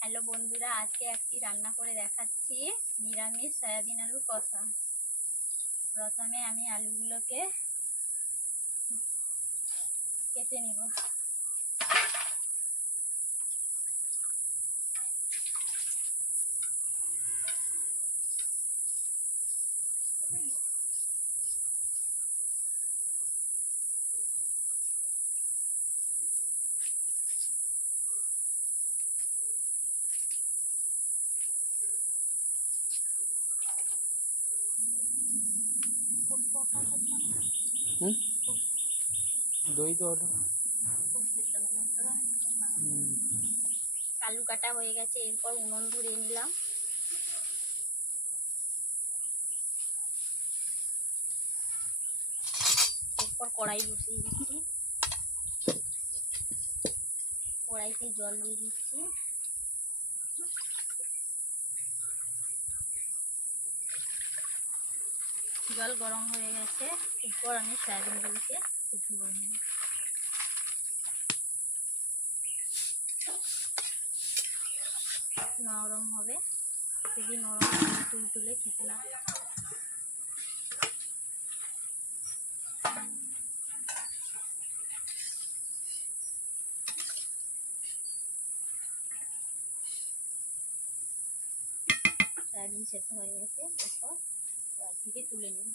Hello বন্ধুরা, আজকে একটি রান্না করে দেখাচ্ছি নিরামিষ সয়াবিন আলু কষা। প্রথমে আমি আলুগুলোকে কেটে নিব। দই তো ওটা আলু কাটা হয়ে গেছে, এরপর উনুন ধরিয়ে নিলাম। এরপর কড়াই বসিয়ে দিচ্ছি। কড়াইতে জল দিয়ে দিচ্ছি। জল গরম হয়ে গেছে, এরপর আমি সয়াবিনগুলোকে সিদ্ধ করে নেব। নরম হবে, খুবই নরম, তুলতুলে খেতে লাগে। সয়াবিন সেদ্ধ হয়ে গেছে, এরপর কড়াই থেকে তুলে নেব।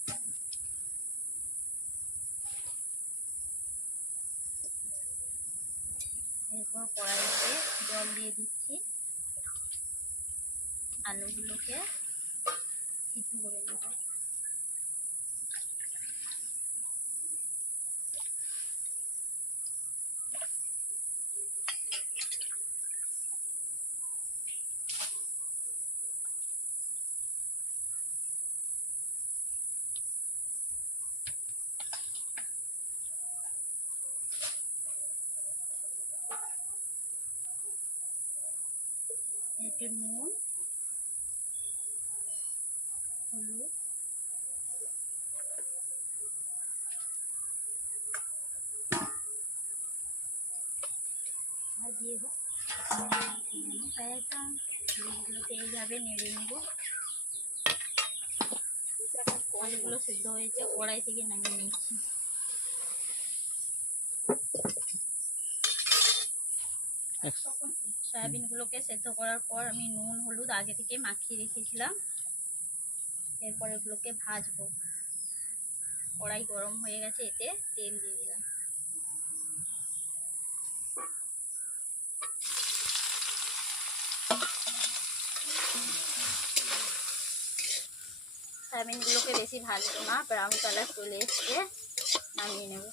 এরপর কড়াইতে জল দিয়ে দিচ্ছি। আলুগুলোকে সিদ্ধ করে নেব। একটু নুন, হলুদ, আর দিয়ে দেবো এগুলোকে এইভাবে নেড়ে নেব। আলুগুলো সিদ্ধ হয়েছে, কড়াই থেকে নামিয়ে নিচ্ছি। সয়াবিনগুলোকে সেদ্ধ করার পর আমি নুন হলুদ আগে থেকে মাখিয়ে রেখেছিলাম। এরপর এগুলোকে ভাজবো। কড়াই গরম হয়ে গেছে, এতে তেল দিয়ে দিলাম। সয়াবিনগুলোকে বেশি ভাজবো না, ব্রাউন কালার চলে এসছে, নামিয়ে নেব।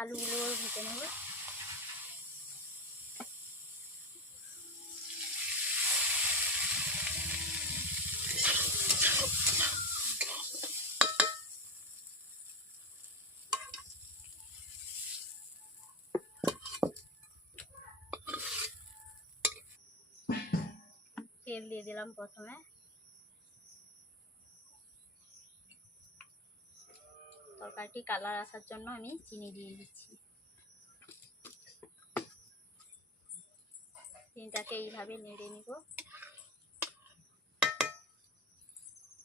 আলুগুলো ভেজে নেব। তেল দিয়ে দিলাম প্রথমে। তরকারিটি কালার আসার জন্য আমি চিনি দিয়ে দিচ্ছি। চিনিটাকে এইভাবে নেড়ে নিব।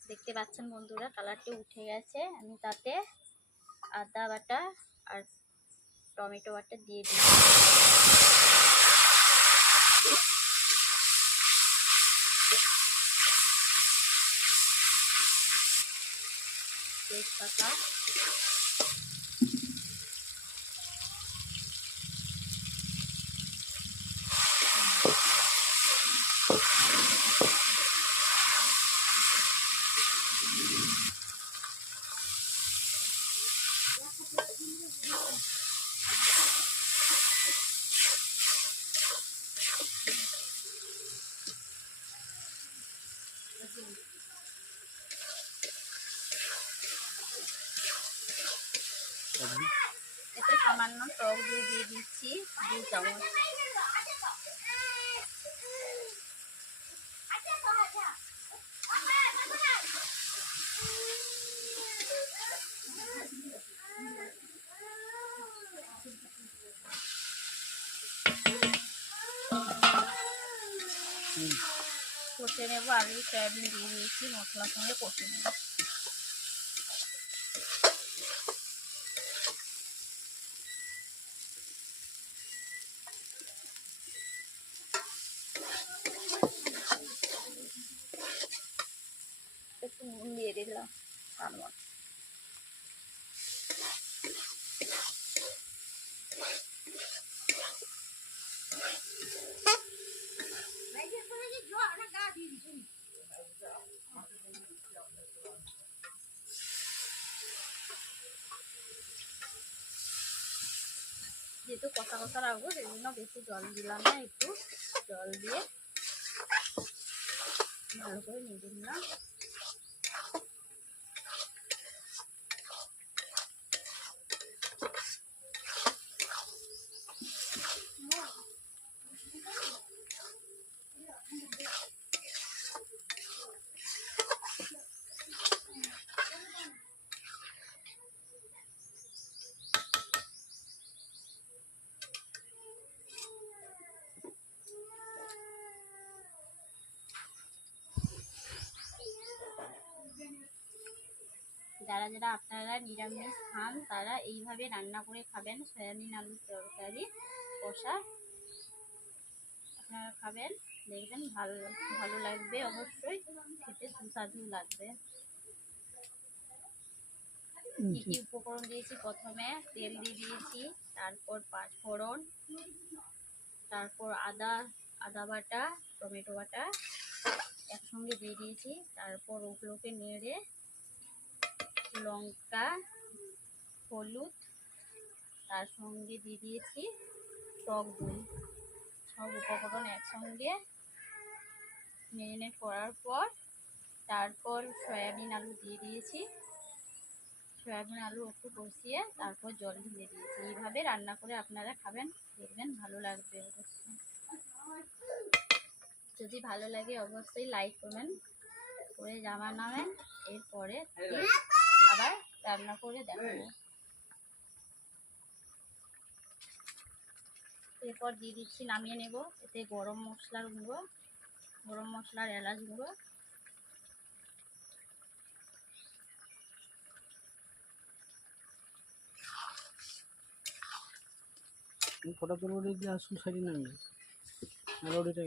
দেখতে পাচ্ছেন বন্ধুরা, কালারটি উঠে গেছে। আমি তাতে আদা বাটা আর টমেটো বাটা দিয়ে দিলাম। তেজপাতা, এতে সামান্য টক দই দিয়ে দিচ্ছি 2 চামচ। কষে নেবো। আলু সয়াবিন দিয়ে দিয়েছি, মশলার সঙ্গে কষে নেবো। একটু নুন দিয়ে দিলাম তারপর যেহেতু কষা কষা রাখবো সেই জন্য বেশি জল দিলাম না, একটু জল দিয়ে ভালো করে নেড়ে নিলাম। যারা যারা আপনারা নিরামিষ খান তারা এইভাবে রান্না করে খাবেন। সয়াবিন আলুর তরকারি কষা আপনারা খাবেন, দেখবেন ভালো ভালো লাগবে, অবশ্যই খেতে সুস্বাদু লাগবে। কী কী উপকরণ দিয়েছি, প্রথমে তেল দিয়ে দিয়েছি, তারপর পাঁচফোড়ন, তারপর আদা বাটা, টমেটো বাটা একসঙ্গে দিয়ে দিয়েছি। তারপর ওগুলোকে নেড়ে লঙ্কা, হলুদ, তার সঙ্গে দিয়ে দিয়েছি টক দই। সব উপকরণ একসঙ্গে মেরিনেট করার পর তারপর সয়াবিন আলু দিয়ে দিয়েছি। সয়াবিন আলু একটু কষিয়ে তারপর জল ঢেলে দিয়েছি। এইভাবে রান্না করে আপনারা খাবেন, দেখবেন ভালো লাগবে অবশ্যই। যদি ভালো লাগে অবশ্যই লাইক করবেন, করে জানাবেন। এরপরে আবার রান্না করে দেখাবো। এরপর দিয়ে দিচ্ছি, নামিয়ে নেব, এতে গরম মশলার গুঁড়ো, গরম মশলার এলাচ গুঁড়ো, ফটো তুলে দিয়ে আসুন সাইডে নামিয়ে আর ওটা